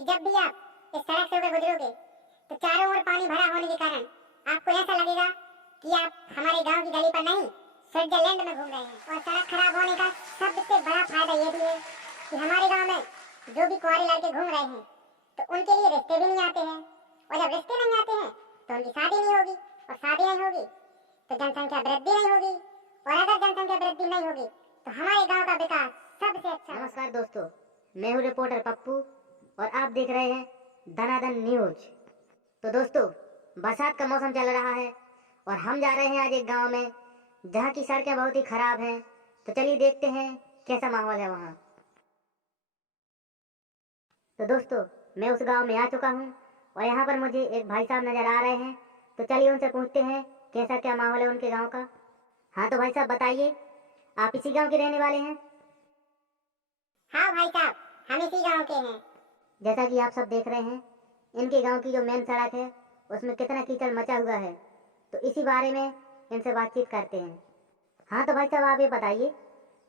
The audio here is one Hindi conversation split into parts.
कि जब भी आप इस सड़क से होकर गुजरोगे तो चारों ओर पानी भरा होने के कारण आपको ऐसा लगेगा कि आप हमारे गांव की गली पर नहीं स्विट्जरलैंड में घूम रहे हैं। और सड़क खराब होने का सबसे बड़ा फायदा ये भी है कि हमारे गांव में जो भी कुंवारे लड़के घूम रहे हैं तो उनके लिए रिश्ते भी नहीं आते हैं, और जब रिश्ते नहीं आते हैं तो उनकी शादी नहीं होगी, और शादी नहीं होगी तो जनसंख्या वृद्धि नहीं होगी, और अगर जनसंख्या वृद्धि नहीं होगी तो हमारे गांव का विकास सबसे अच्छा। नमस्कार दोस्तों, मैं हूँ रिपोर्टर पप्पू और आप देख रहे हैं धनाधन न्यूज। तो दोस्तों, बरसात का मौसम चल रहा है और हम जा रहे हैं आज एक गांव में जहां की सड़कें बहुत ही खराब हैं। तो चलिए देखते हैं कैसा माहौल है वहां। तो दोस्तों, मैं उस गांव में आ चुका हूं और यहाँ पर मुझे एक भाई साहब नजर आ रहे हैं। तो चलिए उनसे पूछते हैं कैसा क्या माहौल है उनके गांव का। हाँ तो भाई साहब बताइए, आप इसी गांव के रहने वाले हैं? हाँ भाई साहब, हम इसी गांव के हैं। जैसा कि आप सब देख रहे हैं, इनके गांव की जो मेन सड़क है उसमें कितना कीचड़ मचा हुआ है, तो इसी बारे में इनसे बातचीत करते हैं। हाँ तो भाई साहब आप ये बताइए,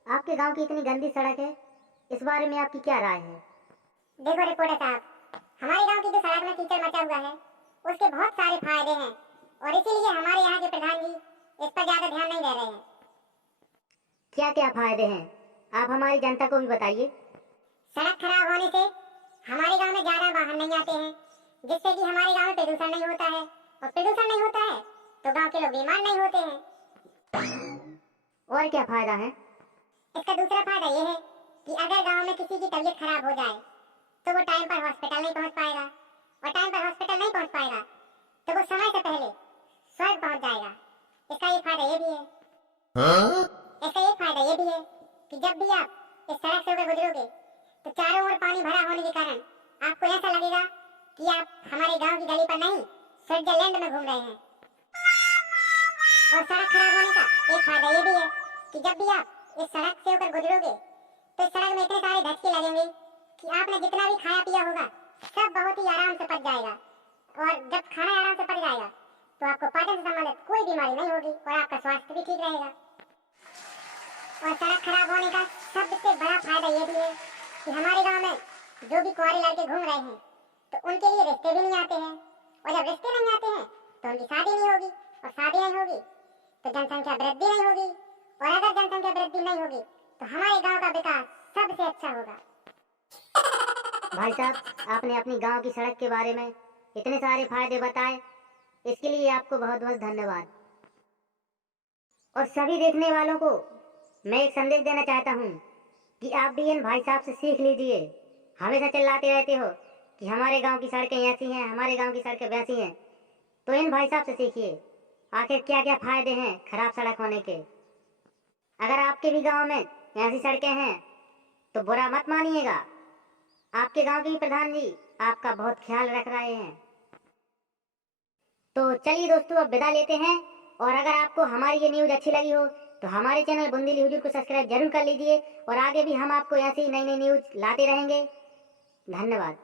आपके गांव की इतनी गंदी सड़क है, इस बारे में आपकी क्या राय है? देखो रिपोर्टर साहब, हमारे गांव की जो सड़क में कीचड़ मचा हुआ है उसके बहुत सारे फायदे हैं, और इसीलिए हमारे यहाँ के प्रधान जी इस पर ज्यादा ध्यान नहीं दे रहे हैं। क्या क्या फायदे हैं, आप हमारी जनता को भी बताइए। सड़क खराब होने से हमारे गांव में ज्यादा वाहन नहीं आते हैं, जिससे कि हमारे गांव में प्रदूषण नहीं होता है, और प्रदूषण नहीं होता है तो गांव के लोग बीमार नहीं होते हैं। और क्या फायदा है? इसका दूसरा फायदा ये है कि अगर गांव में किसी की तबीयत खराब हो जाए तो वो टाइम पर हॉस्पिटल नहीं पहुंच पाएगा, और टाइम पर हॉस्पिटल नहीं पहुंच पाएगा तो वो समय से पहले स्वर्ग पहुंच जाएगा। इसका एक फायदा ये भी है इसका एक फायदा ये भी है कि जब भी आप इस सड़क से होकर गुजरोगे तो चारों ओर पानी भरा होने के कारण आपको ऐसा लगेगा कि आप हमारे गांव की गली पर नहीं स्विट्जरलैंड में घूम रहे हैं। और सड़क खराब होने का एक फायदा ये भी है कि जब भी आप इस सड़क से होकर गुजरोगे तो इस सड़क में इतने सारे धक्के लगेंगे कि आपने जितना भी खाया पिया होगा सब बहुत ही आराम से पच जाएगा, और जब खाना आराम से पच जाएगा तो आपको पाचन से संबंधित कोई बीमारी नहीं होगी और आपका स्वास्थ्य भी ठीक रहेगा। और सड़क खराब होने का सबसे बड़ा फायदा ये भी है कि हमारे गांव में जो भी कुंवारे लड़के घूम रहे हैं तो उनके लिए रिश्ते भी नहीं आते हैं, और जब रिश्ते नहीं आते हैं तो उनकी शादी नहीं होगी, और शादी नहीं होगी तो जनसंख्या वृद्धि नहीं होगी, और अगर जनसंख्या वृद्धि नहीं होगी तो हमारे गांव का विकास सबसे अच्छा होगा। भाई साहब, आपने अपनी गांव की सड़क के बारे में इतने सारे फायदे बताए, इसके लिए आपको बहुत बहुत धन्यवाद। और सभी देखने वालों को मैं एक संदेश देना चाहता हूँ कि आप भी इन भाई साहब से सीख लीजिए। हमेशा चिल्लाते रहते हो कि हमारे गांव की सड़कें ऐसी हैं, हमारे गांव की सड़कें वैसी हैं, तो इन भाई साहब से सीखिए आखिर क्या क्या फायदे हैं खराब सड़क होने के। अगर आपके भी गांव में ऐसी सड़कें हैं तो बुरा मत मानिएगा, आपके गांव के भी प्रधान जी आपका बहुत ख्याल रख रहे हैं। तो चलिए दोस्तों, अब विदा लेते हैं, और अगर आपको हमारी ये न्यूज अच्छी लगी हो तो हमारे चैनल बुंदेली हुजूर को सब्सक्राइब जरूर कर लीजिए, और आगे भी हम आपको ऐसी नई नई न्यूज लाते रहेंगे। धन्यवाद।